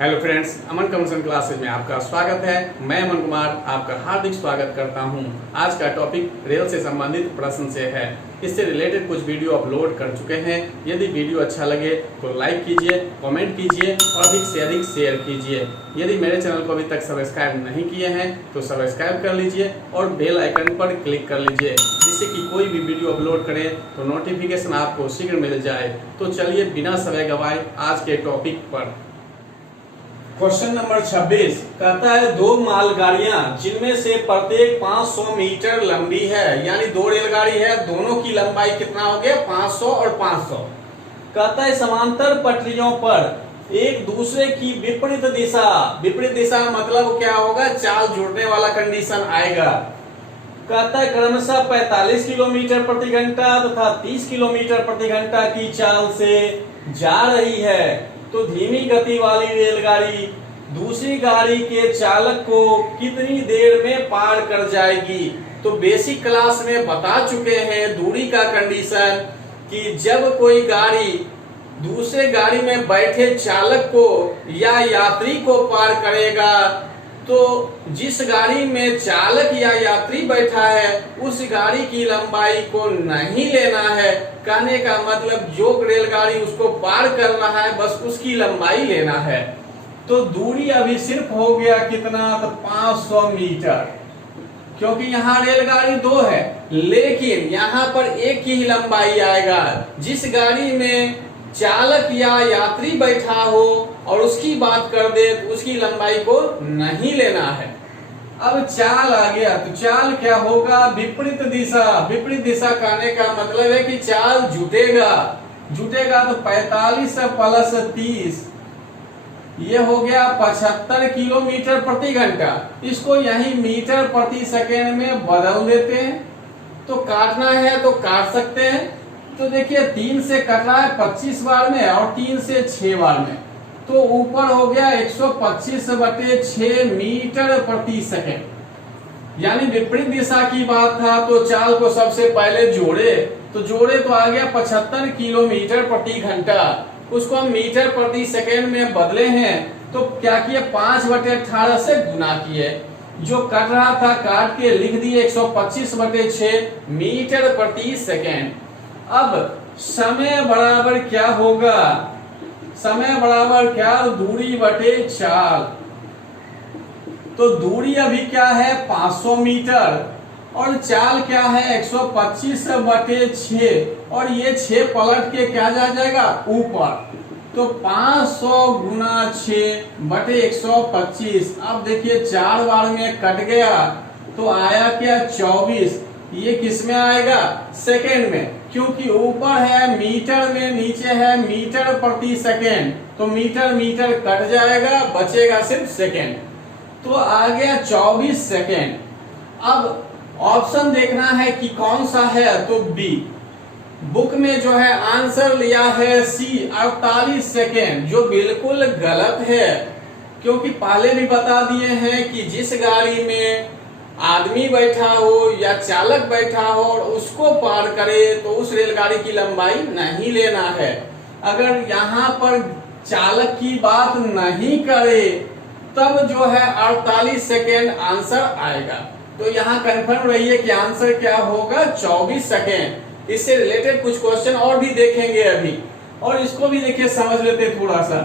Hello friends, अमन communication classes में आपका स्वागत है। मैं अमन कुमार आपका हार्दिक स्वागत करता हूं। आज का टॉपिक रेल से संबंधित प्रश्न से है। इससे रिलेटेड कुछ वीडियो अपलोड कर चुके हैं। यदि वीडियो अच्छा लगे तो लाइक कीजिए, कमेंट कीजिए और अधिक से अधिक शेयर कीजिए। यदि मेरे चैनल को अभी तक सब्सक्राइब नहीं किए हैं तो सब्सक्राइब कर लीजिए और बेल आइकन पर क्लिक कर लीजिए, जिससे कि कोई भी वीडियो अपलोड करें तो नोटिफिकेशन आपको शीघ्र मिल जाए। तो चलिए बिना समय गवाए आज के टॉपिक पर। क्वेश्चन नंबर 26 कहता है दो मालगाड़ियां जिनमें से प्रत्येक 500 मीटर लंबी है, यानी दो रेलगाड़ी है, दोनों की लंबाई कितना हो गया 500 और 500। कहता है समांतर पटरियों पर एक दूसरे की विपरीत दिशा मतलब क्या होगा, चाल जुड़ने वाला कंडीशन आएगा। कहता है क्रमशः 45 किलोमीटर प्रति घंटा तथा 30 किलोमीटर प्रति घंटा की चाल से जा रही है, तो धीमी गति वाली रेलगाड़ी दूसरी गाड़ी के चालक को कितनी देर में पार कर जाएगी। तो बेसिक क्लास में बता चुके हैं दूरी का कंडीशन कि जब कोई गाड़ी दूसरे गाड़ी में बैठे चालक को या यात्री को पार करेगा, तो जिस गाड़ी में चालक या यात्री बैठा है उस गाड़ी की लंबाई को नहीं लेना है। कहने का मतलब जो रेलगाड़ी उसको पार कर रहा है बस उसकी लंबाई लेना है। तो दूरी अभी सिर्फ हो गया कितना, तो 500 मीटर, क्योंकि यहाँ रेलगाड़ी दो है लेकिन यहाँ पर एक ही लंबाई आएगा। जिस गाड़ी में चालक या यात्री बैठा हो और उसकी बात कर दे तो उसकी लंबाई को नहीं लेना है। अब चाल आ गया, तो चाल क्या होगा, विपरीत दिशा कहने का मतलब है कि चाल जुटेगा तो 45 प्लस 30 ये हो गया 75 किलोमीटर प्रति घंटा। इसको यही मीटर प्रति सेकेंड में बदल देते हैं, तो काटना है तो काट सकते हैं। तो देखिए 3 से कट रहा है 25 बार में और 3 से 6 बार में, तो ऊपर हो गया 125/6 मीटर प्रति सेकेंड। यानी विपरीत दिशा की बात था तो चाल को सबसे पहले जोड़े तो आ गया 75 किलोमीटर प्रति घंटा। उसको हम मीटर प्रति सेकेंड में बदले हैं, तो क्या किए 5/18 से गुना किए। जो कट रहा था काट के लिख दिए 125/6 मीटर प्रति सेकेंड। अब समय बराबर क्या होगा, समय बराबर क्या, दूरी बटे चाल। तो दूरी अभी क्या है 500 मीटर और चाल क्या है 125/6 और ये 6 पलट के क्या जा जाएगा ऊपर, तो 500 गुना 6/125। अब देखिए 4 बार में कट गया तो आया क्या 24। ये किस में आएगा, सेकेंड में, क्योंकि ऊपर है मीटर में नीचे है मीटर प्रति सेकेंड, तो मीटर कट जाएगा बचेगा सिर्फ सेकेंड। तो आ गया 24 सेकेंड। अब ऑप्शन देखना है कि कौन सा है, तो बी। बुक में जो है आंसर लिया है सी 48 सेकेंड, जो बिल्कुल गलत है, क्योंकि पहले भी बता दिए हैं कि जिस गाड़ी में आदमी बैठा हो या चालक बैठा हो और उसको पार करे तो उस रेलगाड़ी की लंबाई नहीं लेना है। अगर यहाँ पर चालक की बात नहीं करे तब जो है 48 सेकेंड आंसर आएगा। तो यहाँ कंफर्म रहिए कि आंसर क्या होगा 24 सेकेंड। इससे रिलेटेड कुछ क्वेश्चन और भी देखेंगे अभी, और इसको भी देखिए समझ लेते थोड़ा सा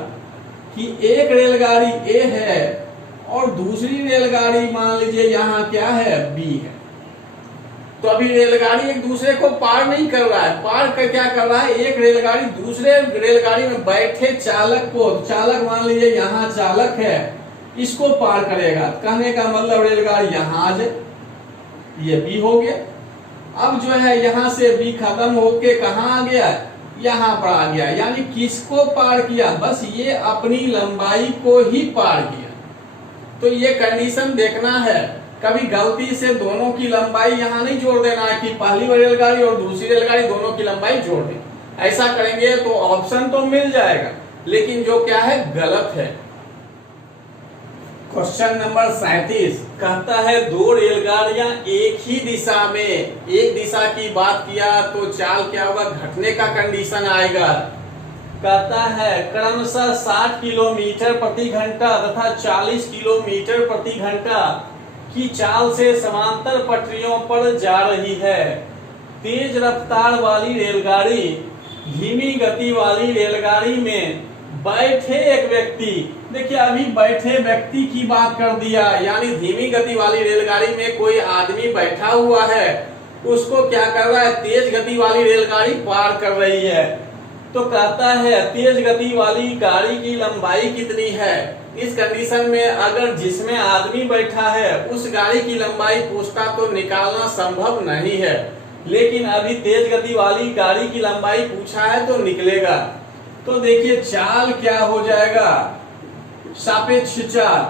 कि एक रेलगाड़ी ए है और दूसरी रेलगाड़ी मान लीजिए यहाँ क्या है बी है। तो अभी रेलगाड़ी एक दूसरे को पार नहीं कर रहा है, पार कर क्या कर रहा है, एक रेलगाड़ी दूसरे रेलगाड़ी में बैठे चालक को, चालक मान लीजिए यहाँ चालक है, इसको पार करेगा। कहने का मतलब रेलगाड़ी यहाँ आ जाए, ये बी हो गया। अब जो है यहाँ से बी खत्म होके कहाँ आ गया, यहाँ पर आ गया, यानी किसको पार किया, बस ये अपनी लंबाई को ही पार किया। तो ये कंडीशन देखना है, कभी गलती से दोनों की लंबाई यहाँ नहीं जोड़ देना है कि पहली रेलगाड़ी और दूसरी रेलगाड़ी दोनों की लंबाई जोड़ दें। ऐसा करेंगे तो ऑप्शन तो मिल जाएगा लेकिन जो क्या है गलत है। क्वेश्चन नंबर 37 कहता है दो रेलगाड़ियां एक ही दिशा में, एक दिशा की बात किया तो चाल क्या होगा, घटने का कंडीशन आएगा। कहता है क्रमशः 60 किलोमीटर प्रति घंटा तथा 40 किलोमीटर प्रति घंटा की चाल से समांतर पटरियों पर जा रही है। तेज रफ्तार वाली रेलगाड़ी धीमी गति वाली रेलगाड़ी में बैठे एक व्यक्ति, देखिए अभी बैठे व्यक्ति की बात कर दिया, यानी धीमी गति वाली रेलगाड़ी में कोई आदमी बैठा हुआ है, उसको क्या कर रहा है, तेज गति वाली रेलगाड़ी पार कर रही है। तो कहता है तेज गति वाली गाड़ी की लंबाई कितनी है। इस कंडीशन में अगर जिसमें आदमी बैठा है उस गाड़ी की लंबाई पूछता तो निकालना संभव नहीं है, लेकिन अभी तेज गति वाली गाड़ी की लंबाई पूछा है तो निकलेगा। तो देखिए चाल क्या हो जाएगा, सापेक्ष चाल।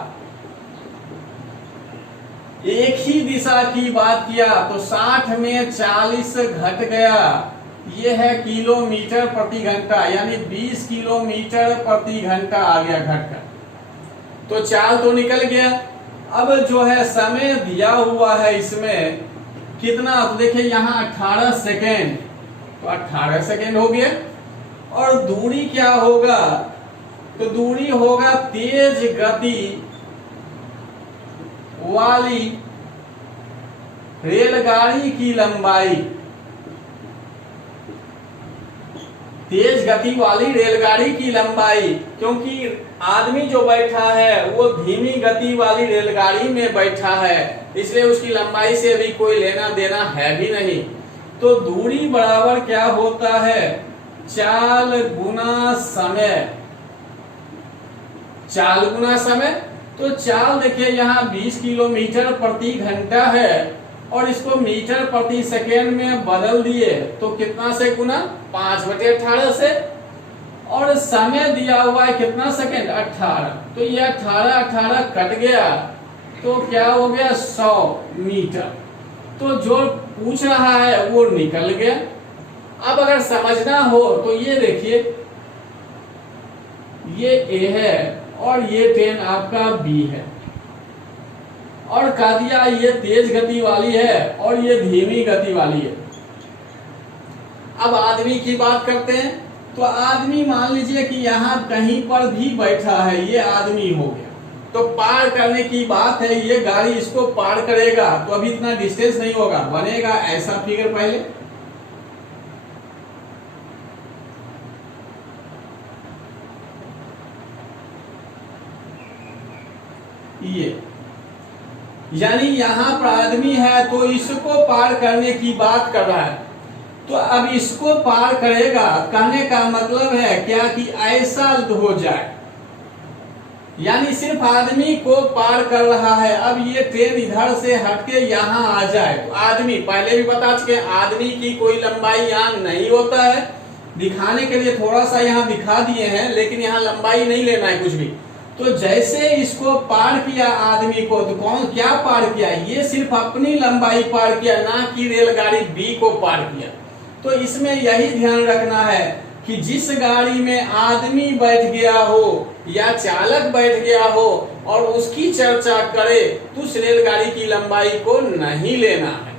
एक ही दिशा की बात किया तो 60 में 40 घट गया, ये है किलोमीटर प्रति घंटा, यानी 20 किलोमीटर प्रति घंटा आ गया घटकर। तो चाल तो निकल गया। अब जो है समय दिया हुआ है इसमें कितना, तो देखिए यहाँ 18 सेकेंड, तो 18 सेकेंड हो गया। और दूरी क्या होगा, तो दूरी होगा तेज गति वाली रेलगाड़ी की लंबाई। तेज गति वाली रेलगाड़ी की लंबाई, क्योंकि आदमी जो बैठा है वो धीमी गति वाली रेलगाड़ी में बैठा है, इसलिए उसकी लंबाई से भी कोई लेना देना है भी नहीं। तो दूरी बराबर क्या होता है, चाल गुना समय। चाल गुना समय, तो चाल देखिए यहाँ 20 किलोमीटर प्रति घंटा है और इसको मीटर प्रति सेकेंड में बदल दिए तो कितना से गुना, 5/18 से। और समय दिया हुआ है कितना सेकेंड, 18, तो ये 18 कट गया तो क्या हो गया, 100 मीटर। तो जो पूछ रहा है वो निकल गया। अब अगर समझना हो तो ये देखिए, ये ए है और ये ट्रेन आपका बी है, और कह दिया ये तेज गति वाली है और ये धीमी गति वाली है। अब आदमी की बात करते हैं, तो आदमी मान लीजिए कि यहाँ कहीं पर भी बैठा है, ये आदमी हो गया। तो पार करने की बात है, ये गाड़ी इसको पार करेगा तो अभी इतना डिस्टेंस नहीं होगा, बनेगा ऐसा फिगर पहले। ये यानी यहाँ पर आदमी है तो इसको पार करने की बात कर रहा है, तो अब इसको पार करेगा, कहने का मतलब है क्या कि ऐसा हो जाए, यानी सिर्फ आदमी को पार कर रहा है। अब ये ट्रेन इधर से हटके यहाँ आ जाए तो आदमी, पहले भी बता चुके हैं आदमी की कोई लंबाई यहाँ नहीं होता है, दिखाने के लिए थोड़ा सा यहाँ दिखा दिए हैं, लेकिन यहाँ लंबाई नहीं लेना है कुछ भी। तो जैसे इसको पार किया आदमी को, तो कौन क्या पार किया, ये सिर्फ अपनी लंबाई पार किया, ना कि रेलगाड़ी बी को पार किया। तो इसमें यही ध्यान रखना है कि जिस गाड़ी में आदमी बैठ गया हो या चालक बैठ गया हो और उसकी चर्चा करे तो उस रेलगाड़ी की लंबाई को नहीं लेना है।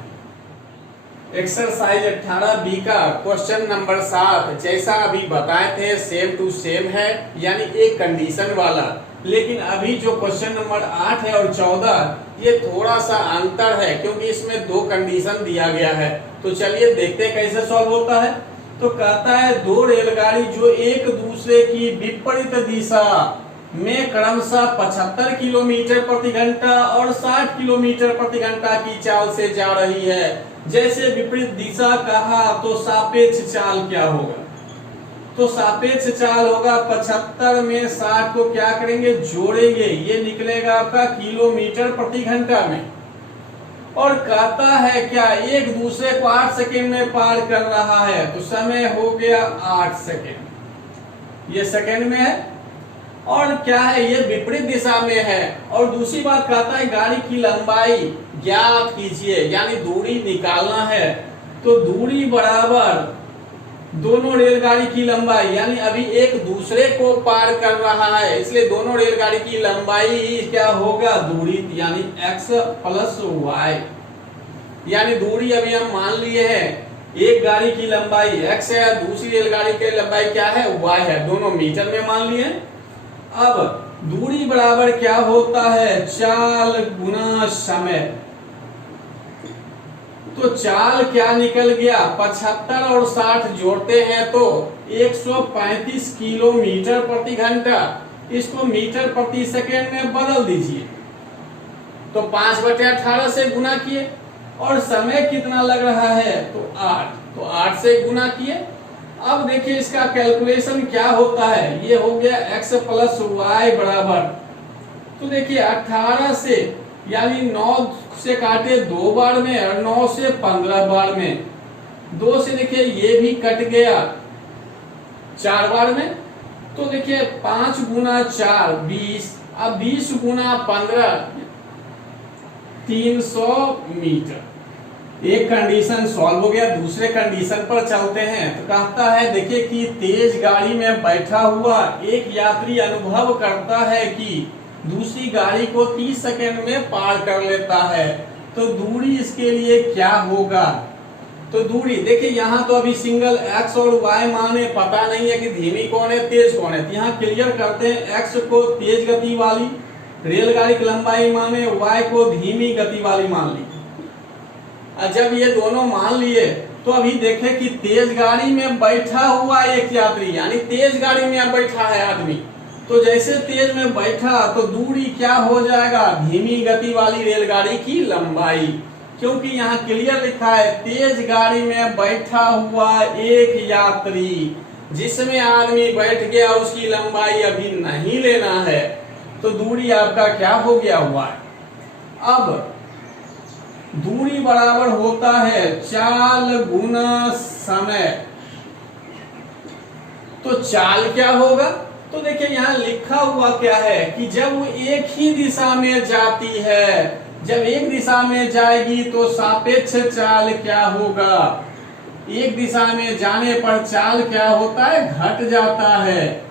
एक्सरसाइज 18B का क्वेश्चन नंबर 7 जैसा अभी बताए थे सेम टू सेम है, यानी एक कंडीशन वाला, लेकिन अभी जो क्वेश्चन नंबर 8 है और 14 ये थोड़ा सा अंतर है, क्योंकि इसमें 2 कंडीशन दिया गया है। तो चलिए देखते हैं कैसे सॉल्व होता है। तो कहता है दो रेलगाड़ी जो एक दूसरे की विपरीत दिशा में क्रमशः 75 किलोमीटर प्रति घंटा और 60 किलोमीटर प्रति घंटा की चाल से जा रही है। जैसे विपरीत दिशा कहा तो सापेक्ष चाल क्या होगा, तो सापेक्ष चाल होगा 75 में 60 को क्या करेंगे, जोड़ेंगे, ये निकलेगा आपका किलोमीटर प्रति घंटा में। और कहता है क्या, एक दूसरे को 8 सेकेंड में पार कर रहा है, तो समय हो गया 8 सेकेंड, ये सेकेंड में है। और क्या है, ये विपरीत दिशा में है। और दूसरी बात कहता है गाड़ी की लंबाई ज्ञात कीजिए, यानी दूरी निकालना है। तो दूरी बराबर दोनों रेलगाड़ी की लंबाई, यानी अभी एक दूसरे को पार कर रहा है, इसलिए दोनों रेलगाड़ी की लंबाई ही क्या होगा, दूरी, यानी x + y। यानी दूरी अभी हम मान लिए हैं एक गाड़ी की लंबाई x है, दूसरी रेलगाड़ी की लंबाई क्या है, y है, दोनों मीटर में मान लिए। अब दूरी बराबर क्या होता है, चाल गुना समय। तो चाल क्या निकल गया, 75 और 60 जोड़ते हैं तो 135 किलोमीटर प्रति घंटा। इसको मीटर प्रति सेकेंड में बदल दीजिए, तो 5/18 से गुना किए, और समय कितना लग रहा है, तो 8, तो 8 से गुना किए। अब देखिए इसका कैलकुलेशन क्या होता है, ये हो गया x प्लस वाई बराबर, तो देखिए 18 से यानी 9 से काटे 2 बार में और 9 से 15 बार में, 2 से देखिए ये भी कट गया 4 बार में, तो देखिए 5 गुना 4 20, अब 20 गुना 15 300 मीटर। एक कंडीशन सॉल्व हो गया, दूसरे कंडीशन पर चलते हैं। तो कहता है देखिए कि तेज गाड़ी में बैठा हुआ एक यात्री अनुभव करता है कि दूसरी गाड़ी को 30 सेकंड में पार कर लेता है, तो दूरी इसके लिए क्या होगा। तो दूरी देखिए यहाँ तो अभी सिंगल x और y माने पता नहीं है कि धीमी कौन है तेज कौन है, यहाँ क्लियर करते हैं। x को तेज गति वाली रेलगाड़ी की लंबाई माने, y को धीमी गति वाली मान ली। जब ये दोनों मान लिए तो अभी देखें कि तेज गाड़ी में बैठा हुआ एक यात्री, यानी तेज गाड़ी में बैठा है आदमी, तो जैसे तेज में बैठा तो दूरी क्या हो जाएगा, धीमी गति वाली रेलगाड़ी की लंबाई, क्योंकि यहाँ क्लियर लिखा है तेज गाड़ी में बैठा हुआ एक यात्री, जिसमें आदमी बैठ गया उसकी लंबाई अभी नहीं लेना है, तो दूरी आपका क्या हो गया हुआ है। अब दूरी बराबर होता है चाल गुना समय। तो चाल क्या होगा, तो देखिए यहाँ लिखा हुआ क्या है कि जब वो एक ही दिशा में जाती है, जब एक दिशा में जाएगी तो सापेक्ष चाल क्या होगा, एक दिशा में जाने पर चाल क्या होता है, घट जाता है।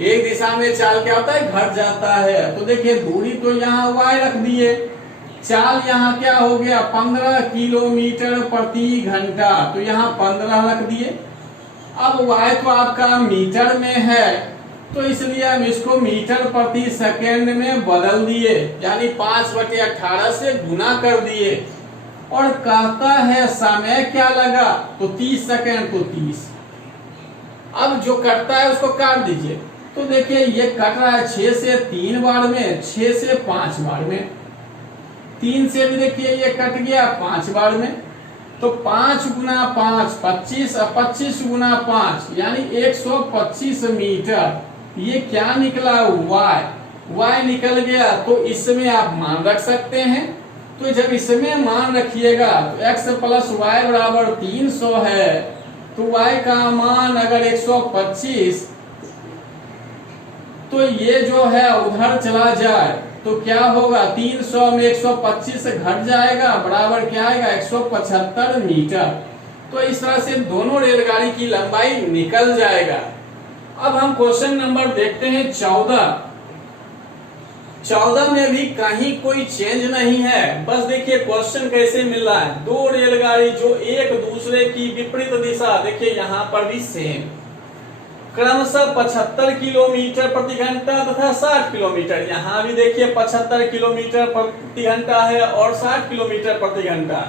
एक दिशा में चाल क्या होता है, घट जाता है। तो देखिए दूरी तो यहाँ y रख दिए, चाल यहाँ क्या हो गया 15 किलोमीटर प्रति घंटा, तो यहाँ 15 रख दिए। अब y तो आपका मीटर में है, तो इसलिए हम इसको मीटर प्रति सेकेंड में बदल दिए, यानी 5/18 से गुना कर दिए। और कहता है समय क्या लगा, तो 30 सेकेंड, तो 30। अब जो कटता है उसको काट दीजिए, तो देखिए ये कट रहा है 6 से 3 बार में, 6 से 5 बार में, 3 से भी देखिए ये कट गया 5 बार में, तो 5 गुना 5 25, 25 गुना 5 यानी 125 मीटर। ये क्या निकला, y निकल गया। तो इसमें आप मान रख सकते हैं, तो जब इसमें मान रखिएगा तो x प्लस वाई बराबर 300 है, तो y का मान अगर 125, तो ये जो है उधर चला जाए तो क्या होगा, 300 में 125 घट जाएगा, बराबर क्या आएगा 175 मीटर। तो इस तरह से दोनों रेलगाड़ी की लंबाई निकल जाएगा। अब हम क्वेश्चन नंबर देखते हैं 14 में भी कहीं कोई चेंज नहीं है। बस देखिए क्वेश्चन कैसे मिल रहा है, दो रेलगाड़ी जो एक दूसरे की विपरीत दिशा, देखिए यहाँ पर भी सेम, क्रमशः 75 किलोमीटर प्रति घंटा तथा 60 किलोमीटर, यहाँ भी देखिए 75 किलोमीटर प्रति घंटा है और 60 किलोमीटर प्रति घंटा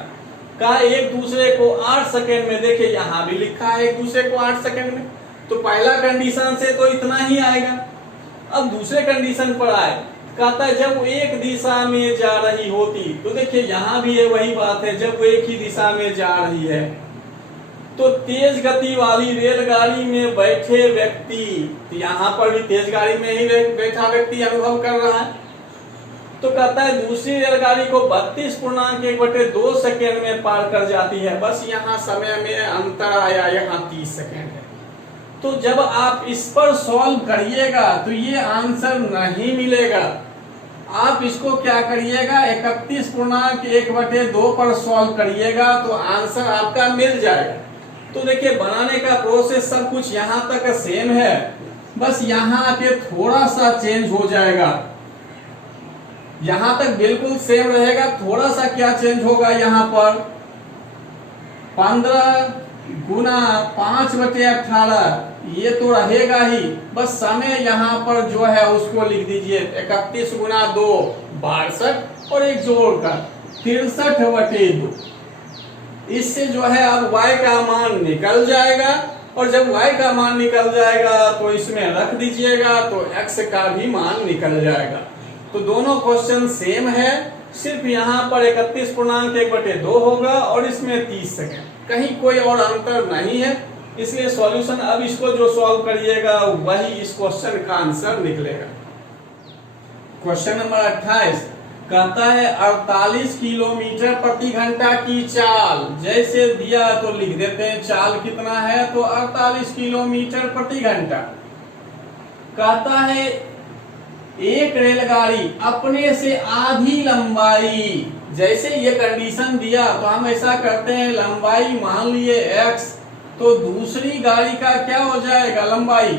का एक दूसरे को 8 सेकंड में, देखिए यहाँ भी लिखा है एक दूसरे को 8 सेकंड में। तो पहला कंडीशन से तो इतना ही आएगा। अब दूसरे कंडीशन पर आए, कहता है जब वो एक दिशा में जा रही होती, तो देखिए यहाँ भी है वही बात है, जब वो एक ही दिशा में जा रही है तो तेज गति वाली रेलगाड़ी में बैठे व्यक्ति, तो यहाँ पर भी तेज गाड़ी में ही बैठा व्यक्ति अनुभव कर रहा है, तो कहता है दूसरी रेलगाड़ी को 32.1/2 सेकेंड में पार कर जाती है। बस यहाँ समय में अंतर आया, यहाँ 30 सेकेंड है। तो जब आप इस पर सॉल्व करिएगा तो ये आंसर नहीं मिलेगा। आप इसको क्या करिएगा, 31.1/2 पर सॉल्व करिएगा तो आंसर आपका मिल जाएगा। तो देखिए बनाने का प्रोसेस सब कुछ यहाँ तक सेम है, बस यहाँ आके थोड़ा सा चेंज हो जाएगा। यहाँ तक बिल्कुल सेम रहेगा, थोड़ा सा क्या चेंज होगा, यहाँ पर 15 गुना 5/18 ये तो रहेगा ही, बस समय यहाँ पर जो है उसको लिख दीजिए 31 गुना 2 62 और एक जोड़कर 63/2। इससे जो है अब y का मान निकल जाएगा, और जब y का मान निकल जाएगा तो इसमें रख दीजिएगा तो x का भी मान निकल जाएगा। तो दोनों क्वेश्चन सेम है, सिर्फ यहाँ पर 31.1/2 होगा और इसमें 30 सेकेंड, कहीं कोई और अंतर नहीं है। इसलिए सॉल्यूशन अब इसको जो सॉल्व करिएगा वही इस क्वेश्चन का आंसर निकलेगा। क्वेश्चन नंबर 28 कहता है 48 किलोमीटर प्रति घंटा की चाल, जैसे दिया तो लिख देते हैं चाल कितना है, तो 48 किलोमीटर प्रति घंटा। कहता है एक रेलगाड़ी अपने से आधी लंबाई, जैसे ये कंडीशन दिया तो हम ऐसा करते हैं, लंबाई मान लिए x, तो दूसरी गाड़ी का क्या हो जाएगा लंबाई,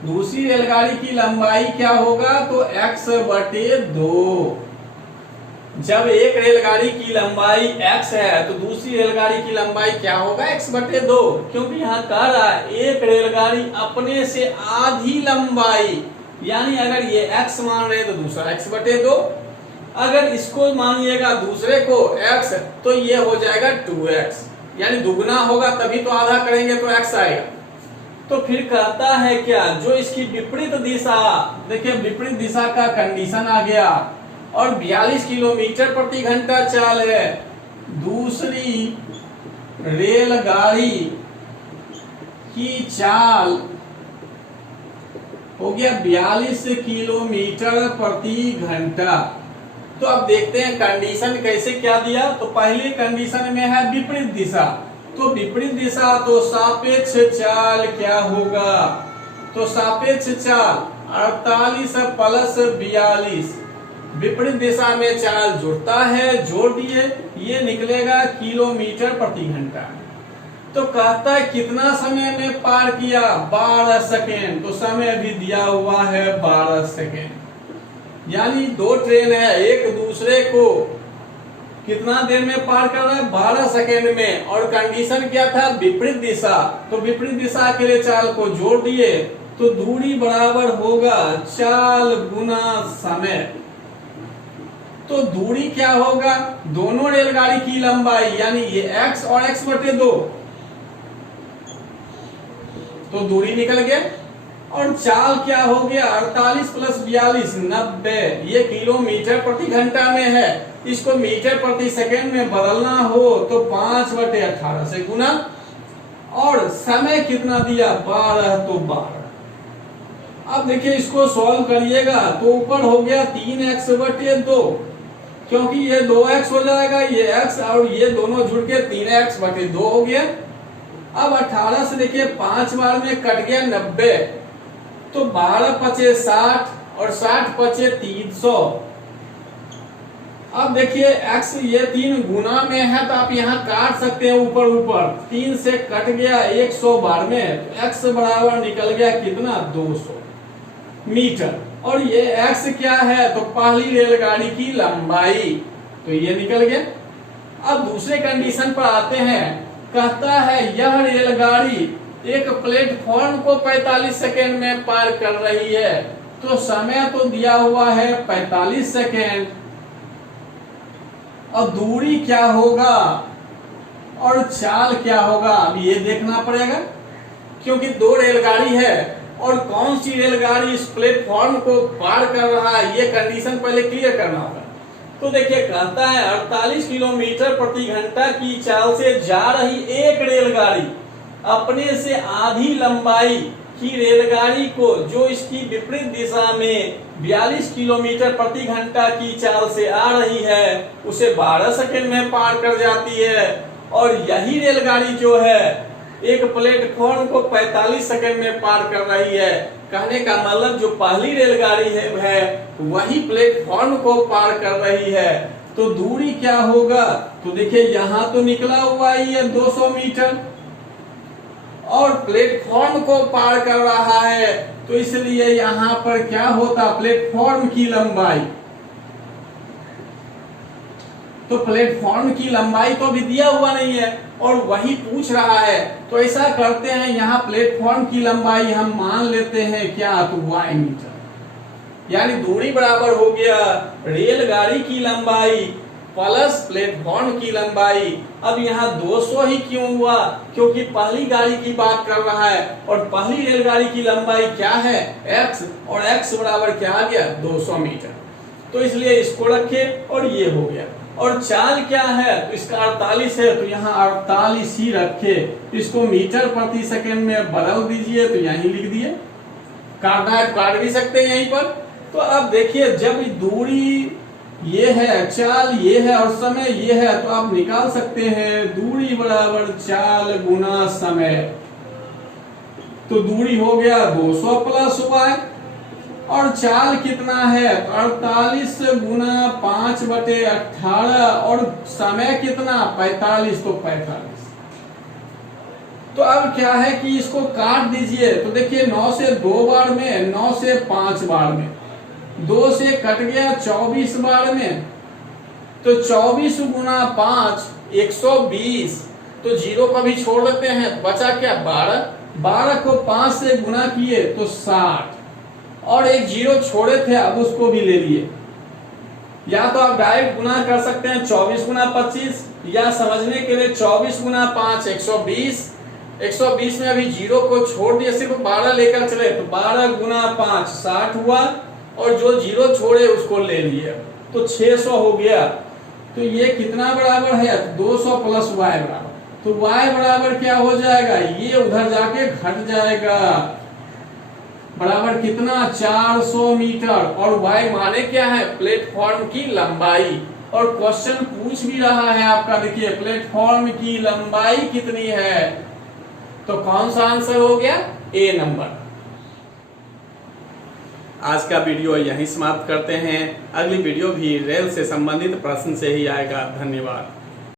दूसरी रेलगाड़ी की लंबाई क्या होगा, तो x/2। जब एक रेलगाड़ी की लंबाई x है तो दूसरी रेलगाड़ी की लंबाई क्या होगा, x/2, क्योंकि यहाँ कह रहा है एक रेलगाड़ी अपने से आधी लंबाई, यानी अगर ये x मान रहे तो दूसरा x/2, अगर इसको मानिएगा दूसरे को x तो ये हो जाएगा 2x, यानी दुगना होगा तभी तो आधा करेंगे तो x आएगा। तो फिर कहता है क्या, जो इसकी विपरीत दिशा, देखिए विपरीत दिशा का कंडीशन आ गया, और 42 किलोमीटर प्रति घंटा चाल है, दूसरी रेलगाड़ी की चाल हो गया 42 किलोमीटर प्रति घंटा। तो अब देखते हैं कंडीशन कैसे क्या दिया। तो पहली कंडीशन में है विपरीत दिशा, तो विपरीत दिशा तो सापेक्ष चाल क्या होगा, तो सापेक्ष चाल 48 + 42, विपरीत दिशा में चाल जुड़ता है, जोड़ दिए, ये निकलेगा किलोमीटर प्रति घंटा। तो कहता है कितना समय में पार किया, 12 सेकेंड, तो समय भी दिया हुआ है 12 सेकेंड, यानी दो ट्रेन है, एक दूसरे को कितना देर में पार कर रहा है, 12 सेकेंड में, और कंडीशन क्या था, विपरीत दिशा, तो विपरीत दिशा के लिए चाल को जोड़ दिए, तो दूरी बराबर होगा चाल गुना समय। तो दूरी क्या होगा, दोनों रेलगाड़ी की लंबाई, यानी ये x और x/2, तो दूरी निकल गया, और चाल क्या हो गया 48 + 42 90, ये किलोमीटर प्रति घंटा में है, इसको मीटर प्रति सेकंड में बदलना हो तो 5/18 से गुना, और समय कितना दिया 12, तो 12। अब देखिए इसको सॉल्व करिएगा तो ऊपर हो गया 3x/2, क्योंकि ये 2x हो जाएगा, ये x और ये दोनों जुड़ के 3x/2 हो गया। अब 18 से देखिए 5 बार में कट गया 90, तो 12 × 5 = 60 और 60 × 5 = 300। अब देखिए x ये 3 गुना में है तो आप यहाँ काट सकते हैं, ऊपर ऊपर 3 से कट गया 100 बार में, तो x बराबर निकल गया कितना 200 मीटर, और ये x क्या है, तो पहली रेलगाड़ी की लंबाई, तो ये निकल गया। अब दूसरे कंडीशन पर आते हैं, कहता है यह रेलगाड़ी एक प्लेटफॉर्म को 45 सेकेंड में पार कर रही है, तो समय तो दिया हुआ है 45 सेकेंड, और दूरी क्या होगा और चाल क्या होगा, अब ये देखना पड़ेगा, क्योंकि दो रेलगाड़ी है और कौन सी रेलगाड़ी इस प्लेटफॉर्म को पार कर रहा है, ये कंडीशन पहले क्लियर करना होगा। तो देखिए कहता है 48 किलोमीटर प्रति घंटा की चाल से जा रही एक रेलगाड़ी अपने से आधी लंबाई की रेलगाड़ी को, जो इसकी विपरीत दिशा में 42 किलोमीटर प्रति घंटा की चाल से आ रही है, उसे 12 सेकेंड में पार कर जाती है। और यही रेलगाड़ी जो है एक प्लेटफॉर्म को 45 सेकेंड में पार कर रही है। कहने का मतलब जो पहली रेलगाड़ी है वही प्लेटफॉर्म को पार कर रही है। तो दूरी क्या होगा, तो देखिए यहाँ तो निकला हुआ ही है 200 मीटर, और प्लेटफॉर्म को पार कर रहा है, तो इसलिए यहाँ पर क्या होता, प्लेटफॉर्म की लंबाई तो प्लेटफॉर्म की लंबाई तो अभी दिया हुआ नहीं है और वही पूछ रहा है। तो ऐसा करते हैं, यहाँ प्लेटफॉर्म की लंबाई हम मान लेते हैं क्या, तो y मीटर, यानी दूरी बराबर हो गया रेलगाड़ी की लंबाई प्लस प्लेटफॉर्म की लंबाई। अब यहाँ 200 ही क्यों हुआ, क्योंकि पहली गाड़ी की बात कर रहा है और पहली रेलगाड़ी की लंबाई क्या है, x, और x बराबर क्या आ गया, 200 मीटर। तो इसलिए इसको रखे और ये हो गया। और चाल क्या है, तो इसका 48 है, तो यहाँ 48 ही रखे। इसको मीटर प्रति सेकंड में बदल दीजिए, तो यहीं लिख दिए। काटना है काट भी सकते हैं यहीं पर। तो अब देखिए, जब दूरी ये है, चाल ये है और समय ये है, तो आप निकाल सकते हैं दूरी बराबर चाल गुना समय। तो दूरी हो गया 200 प्लस y, और चाल कितना है, 48 गुना 5/18, और समय कितना 45, तो 45। तो अब क्या है कि इसको काट दीजिए। तो देखिए 9 से 2 बार में, 9 से 5 बार में, 2 से कट गया 24 बार में, तो 24 गुना 5 120। तो 0 को भी छोड़ देते हैं, बचा क्या 12। 12 को 5 से गुना किए तो 60, और एक 0 छोड़े थे, अब उसको भी ले लिए। या तो आप डायरेक्ट गुना कर सकते हैं 24 गुना 25, या समझने के लिए 24 गुना 5 120। 120 में अभी 0 को छोड़ दिए, सिर्फ 12 लेकर चले, तो 12 गुना 5 60 हुआ, और जो 0 छोड़े उसको ले लिए, तो 600 हो गया। तो ये कितना बराबर है, 200 प्लस y बराबर, तो y बराबर क्या हो जाएगा, ये उधर जाके घट जाएगा, बराबर कितना 400 मीटर। और y माने क्या है, प्लेटफॉर्म की लंबाई। और क्वेश्चन पूछ भी रहा है आपका, देखिए प्लेटफॉर्म की लंबाई कितनी है, तो कौन सा आंसर हो गया, ए नंबर। आज का वीडियो यहीं समाप्त करते हैं। अगली वीडियो भी रेल से संबंधित प्रश्न से ही आएगा। धन्यवाद।